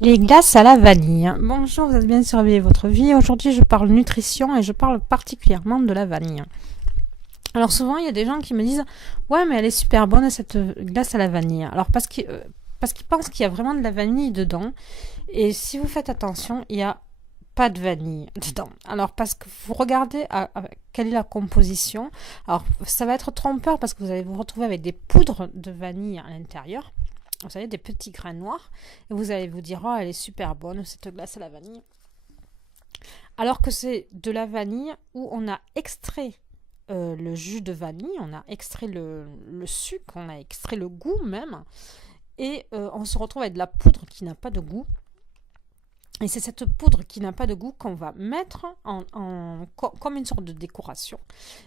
Les glaces à la vanille. Bonjour, vous êtes bien surveillé votre vie. Aujourd'hui, je parle nutrition et je parle particulièrement de la vanille. Alors souvent, il y a des gens qui me disent « Ouais, mais elle est super bonne cette glace à la vanille. » Alors parce qu'ils pensent qu'il y a vraiment de la vanille dedans. Et si vous faites attention, il n'y a pas de vanille dedans. Alors parce que vous regardez quelle est la composition. Alors ça va être trompeur parce que vous allez vous retrouver avec des poudres de vanille à l'intérieur. Vous savez, des petits grains noirs. Et vous allez vous dire, oh, elle est super bonne, cette glace à la vanille. Alors que c'est de la vanille où on a extrait le jus de vanille, on a extrait le sucre, on a extrait le goût même. Et on se retrouve avec de la poudre qui n'a pas de goût. Et c'est cette poudre qui n'a pas de goût qu'on va mettre comme une sorte de décoration.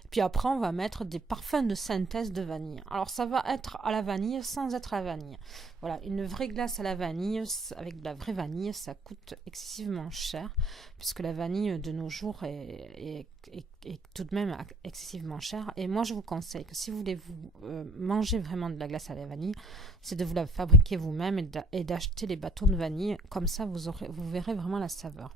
Puis après, on va mettre des parfums de synthèse de vanille. Alors, ça va être à la vanille sans être à la vanille. Voilà, une vraie glace à la vanille, avec de la vraie vanille, ça coûte excessivement cher, puisque la vanille de nos jours est tout de même excessivement chère. Et moi, je vous conseille que si vous voulez manger vraiment de la glace à la vanille, c'est de vous la fabriquer vous-même et d'acheter les bâtons de vanille. Comme ça, vous verrez vraiment la saveur.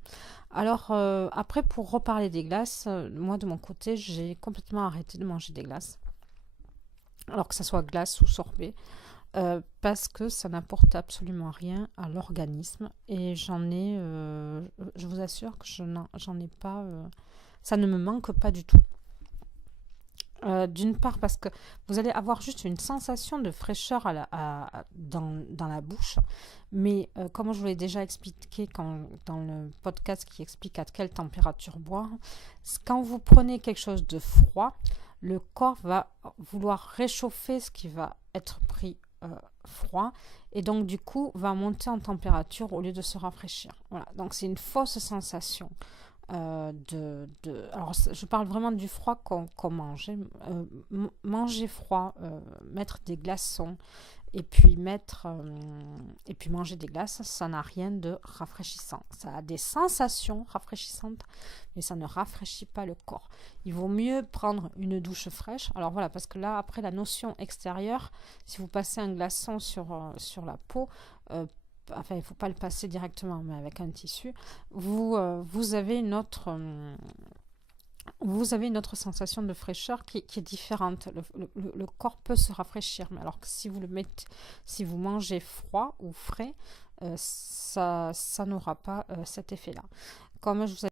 Alors, après, pour reparler des glaces, moi, de mon côté, j'ai complètement arrêté de manger des glaces. Alors que ça soit glace ou sorbet. Parce que ça n'apporte absolument rien à l'organisme. Et je vous assure que j'en ai pas... ça ne me manque pas du tout. D'une part parce que vous allez avoir juste une sensation de fraîcheur dans la bouche, mais comme je vous l'ai déjà expliqué dans le podcast qui explique à quelle température boire, quand vous prenez quelque chose de froid, le corps va vouloir réchauffer ce qui va être pris froid, et donc du coup va monter en température au lieu de se rafraîchir. Voilà, donc c'est une fausse sensation. Alors je parle vraiment du froid qu'on mange. Manger froid, mettre des glaçons et puis manger des glaces, ça n'a rien de rafraîchissant. Ça a des sensations rafraîchissantes, mais ça ne rafraîchit pas le corps. Il vaut mieux prendre une douche fraîche. Alors voilà, parce que là, après la notion extérieure, si vous passez un glaçon sur la peau, enfin, il ne faut pas le passer directement, mais avec un tissu, vous avez une autre sensation de fraîcheur qui est différente. Le corps peut se rafraîchir, mais alors que si vous mangez froid ou frais, ça n'aura pas cet effet-là. Comme je vous